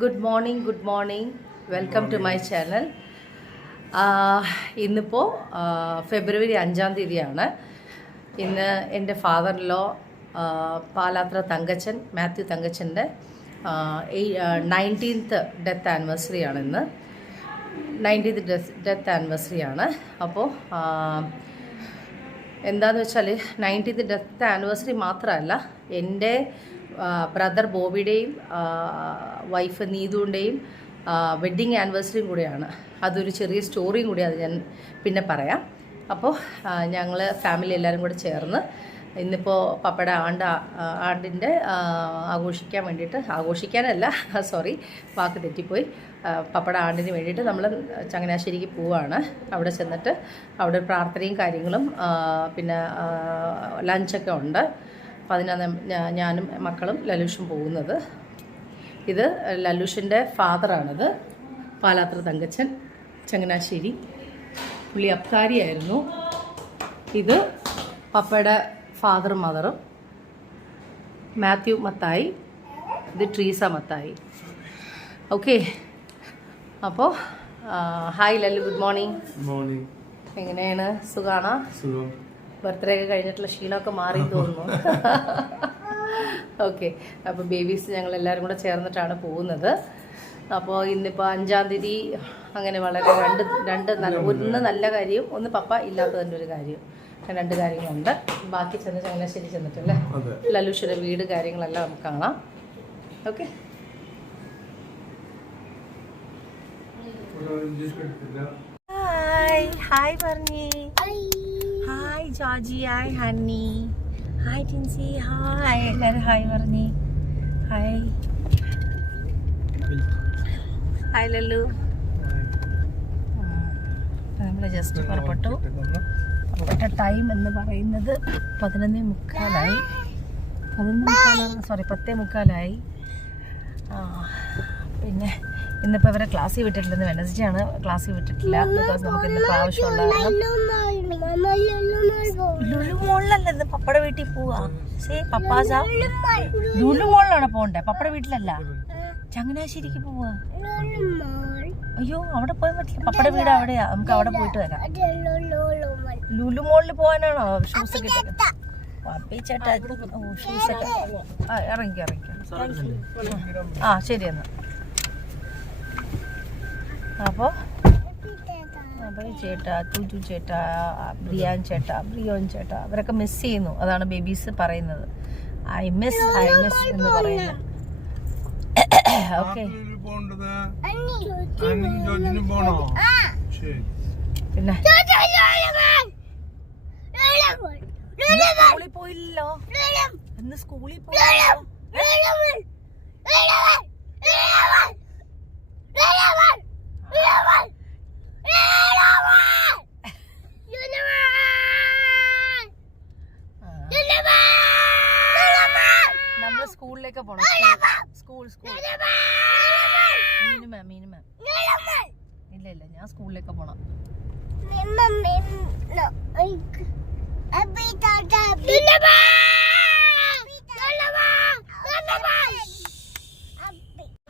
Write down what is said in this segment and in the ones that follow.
Good morning welcome to my channel. ഇന്നിപ്പോൾ ഫെബ്രുവരി 5-ാം തീയതിയാണ്. ഇന്ന് എൻ്റെ ഫാദറിലോ പാലാത്ര തങ്കച്ചൻ മാത്യു തങ്കച്ചൻ്റെ 19th ഡെത്ത് ആനിവേഴ്സറിയാണ്. ഇന്ന് 19th ഡെത്ത് ആനിവേഴ്സറിയാണ്. അപ്പോൾ എന്താണെന്ന് വെച്ചാൽ 19th ഡെത്ത് ആനിവേഴ്സറി മാത്രമല്ല, എൻ്റെ ബ്രദർ ബോബിയുടെയും വൈഫ് നീതുവിൻ്റെയും വെഡ്ഡിങ് ആനിവേഴ്സറിയും കൂടിയാണ്. അതൊരു ചെറിയ സ്റ്റോറിയും കൂടി അത് ഞാൻ പിന്നെ പറയാം. അപ്പോൾ ഞങ്ങൾ ഫാമിലി എല്ലാവരും കൂടെ ചേർന്ന് ഇന്നിപ്പോൾ പപ്പയുടെ ആണ്ടിൻ്റെ ആഘോഷിക്കാൻ വേണ്ടിയിട്ട്, ആഘോഷിക്കാനല്ല സോറി വാക്ക് തെറ്റിപ്പോയി, പപ്പയുടെ ആണ്ടിന് വേണ്ടിയിട്ട് നമ്മൾ ചങ്ങനാശ്ശേരിക്ക് പോവുകയാണ്. അവിടെ ചെന്നിട്ട് അവിടെ പ്രാർത്ഥനയും കാര്യങ്ങളും പിന്നെ ലഞ്ചൊക്കെ ഉണ്ട്. അപ്പോൾ അതിനാണ് ഞാനും മക്കളും ലലൂഷും പോകുന്നത്. ഇത് ലലൂഷിൻ്റെ ഫാദറാണിത്, പാലാത്ര തങ്കച്ചൻ, ചങ്ങനാശ്ശേരി. പുള്ളി അബ്കാരിയായിരുന്നു. ഇത് പപ്പയുടെ ഫാദറും മദറും, മാത്യു മത്തായി, ഇത് ട്രീസ മത്തായി. ഓക്കെ, അപ്പോൾ ഹായ് ലല്ലു, ഗുഡ് മോർണിംഗ്. എങ്ങനെയാണ്, സുഖാണോ? ബർത്ത്ഡേ ഒക്കെ കഴിഞ്ഞിട്ടുള്ള ക്ഷീണമൊക്കെ മാറി തോന്നുന്നു. ഓക്കെ, അപ്പോൾ ബേബീസ് ഞങ്ങൾ എല്ലാവരും കൂടെ ചേർന്നിട്ടാണ് പോകുന്നത്. അപ്പോൾ ഇന്നിപ്പോൾ 5-ാം തീയതി അങ്ങനെ വളരെ ഒന്ന് നല്ല കാര്യവും ഒന്ന് പപ്പ ഇല്ലാത്തതിൻ്റെ ഒരു കാര്യം, രണ്ട് കാര്യങ്ങളുണ്ട്. ബാക്കി ചങ്ങനാശ്ശേരി ചെന്നിട്ടല്ലേ ലലൂഷിയുടെ വീട് കാര്യങ്ങളെല്ലാം നമുക്ക് കാണാം. ഓക്കെ, ഹായ് പറഞ്ഞേ. Hi Georgie, hi Hanni, hi Tincy, hi എല്ലാവരും ഹായ് പറഞ്ഞേ. Hi hi Lallu. നമ്മൾ ജസ്റ്റ് പുറപ്പെട്ടു. പുറപ്പെട്ട ടൈം എന്ന് പറയുന്നത് 11:45. 10:45. പിന്നെ ഇന്നിപ്പോൾ ഇവരെ ക്ലാസ്സിൽ വിട്ടിട്ടില്ല. വെനസ്ഡേ ആണ്, ക്ലാസ്സിൽ വിട്ടിട്ടില്ല. ബിക്കോസ് നമുക്ക് ഇന്ന് ആവശ്യമുള്ള ലുലു മോളിലല്ല, ഇന്ന് പപ്പയുടെ വീട്ടിൽ പോവാ. പപ്പാസ ലുലു മോളിലാണ് പോകണ്ടേ, പപ്പയുടെ വീട്ടിലല്ല, ചങ്ങനാശ്ശേരിക്ക് പോവാ. അയ്യോ, അവിടെ പോയാൽ പറ്റില്ല, പപ്പയുടെ വീട് അവിടെയാ. നമുക്ക് അവിടെ പോയിട്ട് വരാം. ലുലു മോളിൽ പോകാനാണോ ഷൂസ് കിട്ടിയത്? ചേട്ടാ ഷൂസൊക്കെ ഇറങ്ങിക്കോ. ആ ശരി എന്നാ. അപ്പോൾ ചേട്ടാ, തുജു ചേട്ടാ, ബ്രിയോൻ ചേട്ടാ അവരൊക്കെ മിസ് ചെയ്യുന്നു. അതാണ് ബേബീസ് പറയുന്നത്, ഐ മിസ് എന്ന് പറയുന്നത്. ഓക്കെ, പിന്നെ സ്കൂളിൽ പോയില്ലല്ലോ, ഇന്ന് സ്കൂളിൽ പോയില്ലോ. നമ്മള് സ്കൂളിലേക്ക് പോണം. സ്കൂൾ മീനുമ ഇല്ല, ഞാൻ സ്കൂളിലേക്ക് പോണം.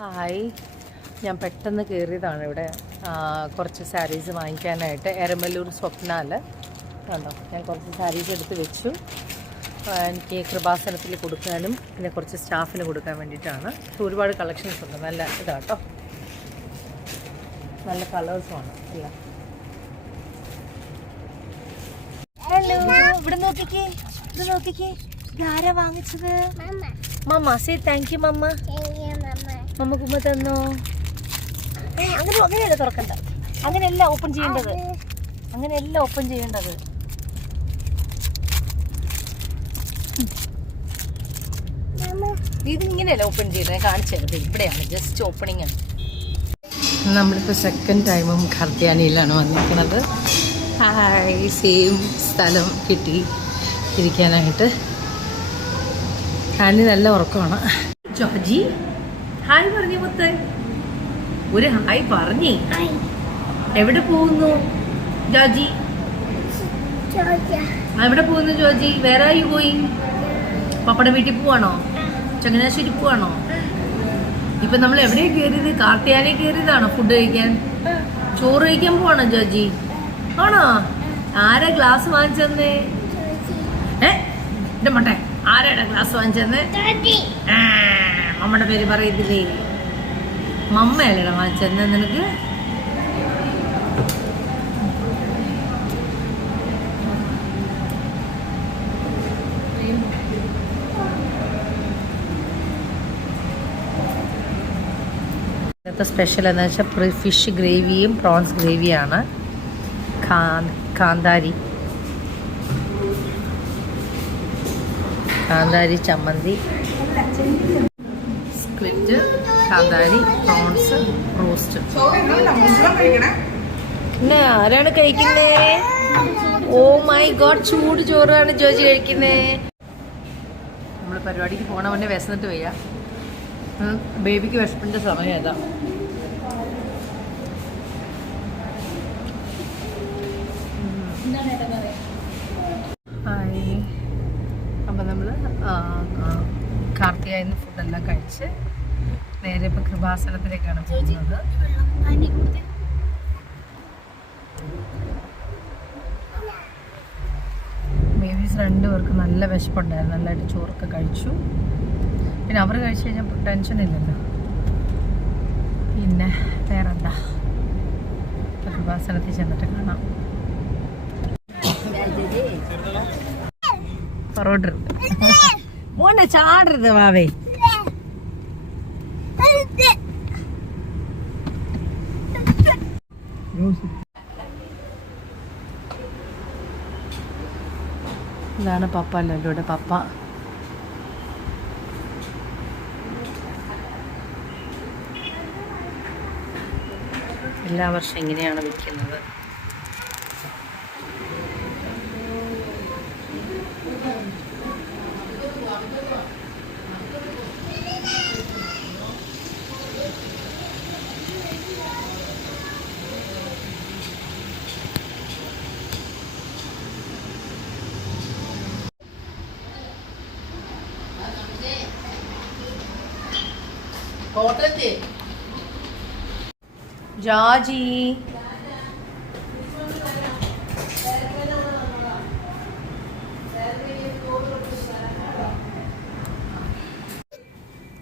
ഹായ്, ഞാൻ പെട്ടെന്ന് കയറിയതാണ് ഇവിടെ കുറച്ച് സാരീസ് വാങ്ങിക്കാനായിട്ട്. എരമല്ലൂർ സ്വപ്നാല് കണ്ടോ, ഞാൻ കുറച്ച് സാരീസ് എടുത്ത് വെച്ചു. എനിക്ക് കൃപാസനത്തിൽ കൊടുക്കാനും പിന്നെ കുറച്ച് സ്റ്റാഫിന് കൊടുക്കാൻ വേണ്ടിയിട്ടാണ്. ഒരുപാട് കളക്ഷൻസ് ഉണ്ട്, നല്ല ഇതാട്ടോ, നല്ല കളേഴ്സുമാണ് എല്ലാം. ഹലോ, ഇവിടെ നോക്കിക്കേ, ആരാ വാങ്ങിച്ചത്? മമ്മ. സേ താങ്ക് യു മമ്മ. മമ്മ കുമ്മ തന്നോ? അങ്ങനെയല്ല തുറക്കണ്ട, അങ്ങനെയല്ല ഓപ്പൺ ചെയ്യേണ്ടത്. ഇതിങ്ങനെയല്ല ഓപ്പൺ ചെയ്യുന്നത്, കാണിച്ചു തരുന്നത്. ഇവിടെയാണ് ജസ്റ്റ് ഓപ്പണിംഗ് ആണ്. നമ്മളിപ്പോൾ സെക്കൻഡ് ടൈമും ഖർദ്യാനിയിലാണ് വന്നിരിക്കുന്നത്. ഹായ്, സെയിം സ്ഥലം കിട്ടി ഇരിക്കാനായിട്ട്. ആനി നല്ല ഉറക്കമാണ്. ജോജി ഹായ് പറഞ്ഞു മുത്ത്, ഒരു ഹായ് പറഞ്ഞേ. എവിടെ പോകുന്നു ജോജി? എവിടെ പോകുന്നു ജോജി? വേറെ ആയി പോയി? പപ്പയുടെ വീട്ടിൽ പോവാണോ? ചങ്ങനാശ്ശേരി പോവാണോ? ഇപ്പൊ നമ്മൾ എവിടെയാ കയറിയത്? കാർത്തിയാനെ കയറിയതാണോ ഫുഡ് കഴിക്കാൻ? ചോറ് കഴിക്കാൻ പോവാണോ ജോജി? ആണോ? ആരാ ഗ്ലാസ് വാങ്ങിച്ചെന്നേ? എന്റെ മട്ടെ, ആരാടാ ഗ്ലാസ് വാങ്ങിച്ചെന്നേ? മമ്മയുടെ പേര് പറയത്തില്ലേ? മമ്മയല്ലേടാ വാങ്ങിച്ചെന്നേ നിനക്ക്? ഇന്നത്തെ സ്പെഷ്യൽ എന്ന് വെച്ചാൽ ഫിഷ് ഗ്രേവിയും പ്രോൺസ് ഗ്രേവിയാണ്. കാന്താരി ചമ്മന്തി, സ്ക്വിഡ്, കാന്താരി, പ്രോൺസ്, റോസ്റ്റ്. പിന്നെ ആരാണ് കഴിക്കുന്നേ? ഓ മൈ ഗോഡ്, ചൂട് ചോറാണ് ജോജി കഴിക്കുന്നേ. നമ്മൾ പരിപാടിക്ക് പോകണ മുന്നേ വിശന്നിട്ട് വയ്യ. ബേബിക്ക് വിശപ്പിൻ്റെ സമയം ഏതാ? അപ്പം നമ്മൾ കാർത്തികയിൽ നിന്ന് ഫുഡെല്ലാം കഴിച്ച് നേരെ ഇപ്പം കൃപാസനത്തിലേക്കാണ് പോകുന്നത്. ബേബീസ് 2 പേർക്ക് നല്ല വിശപ്പുണ്ടായിരുന്നു. നല്ലതായിട്ട് ചോറൊക്കെ കഴിച്ചു. പിന്നെ അവർ കഴിച്ചു കഴിഞ്ഞാൽ ടെൻഷനില്ലല്ലോ. പിന്നെ വേറെന്താ, കൃപാസനത്തിൽ ചെന്നിട്ട് കാണാം. പൊറോട്ട മോനെ ചാടരുത് വാവേ. ഇതാണ് പപ്പ ലല്ലുടെ പപ്പ. എല്ലാ വർഷം ഇങ്ങനെയാണ് വിൽക്കുന്നത്. ജാജി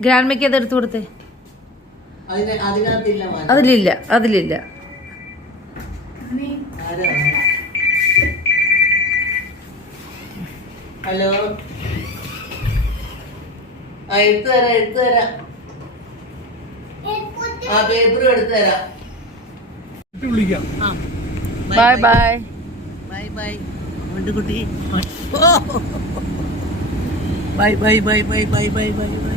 ഗ്രാൻഡ്മയ്ക്ക് അത് എടുത്തു കൊടുത്തേ. അതിലില്ല. ഹലോ, എടുത്തു തരാം. ആ പേപ്പറും എടുത്തു തരാം. ബൈ ബൈ ബൈ ബൈ കുട്ടി. Bye bye bye bye bye bye bye bye.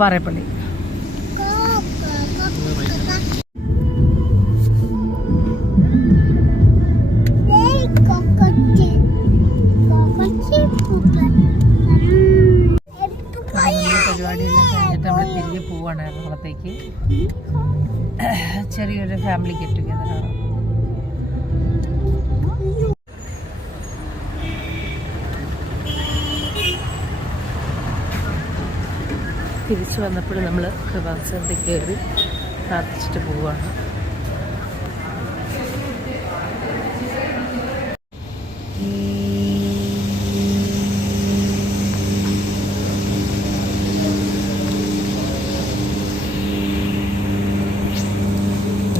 Pareppally. പരിപാടിയെല്ലാം കഴിഞ്ഞിട്ട് നമ്മൾ തിരികെ പോവാണ് എറണാകുളത്തേക്ക്. ചെറിയൊരു ഫാമിലി ഗെറ്റ് ടുഗെദറാണ്. തിരിച്ചു വന്നപ്പോൾ നമ്മൾ കൃപാസനത്തിൽ കയറി പ്രാർത്ഥിച്ചിട്ട് പോവുകയാണ്.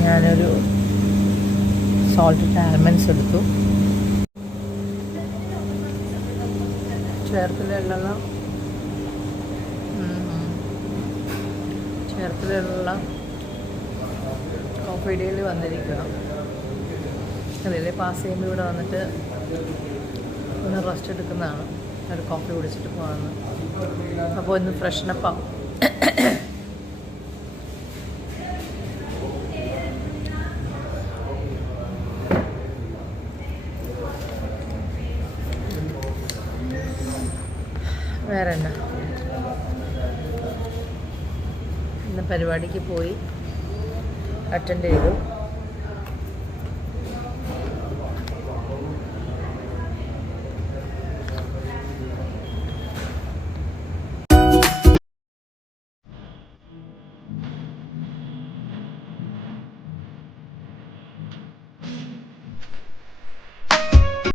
ഞാനൊരു സോൾട്ടഡ് ആൽമണ്ട്സ് എടുത്തു. ചേർത്തലുള്ള കോഫി ഡേയിൽ വന്നിരിക്കുക. അതിൽ പാസ് ചെയ്യുമ്പോൾ ഇവിടെ വന്നിട്ട് ഒന്ന് റെസ്റ്റ് എടുക്കുന്നതാണ്. ഒരു കോഫി കുടിച്ചിട്ട് പോകാമെന്ന്. അപ്പോൾ ഒന്ന് ഫ്രഷ്നപ്പാവും. വേറെ എന്നാ, ഇന്ന് പരിപാടിക്ക് പോയി അറ്റൻഡ് ചെയ്തു.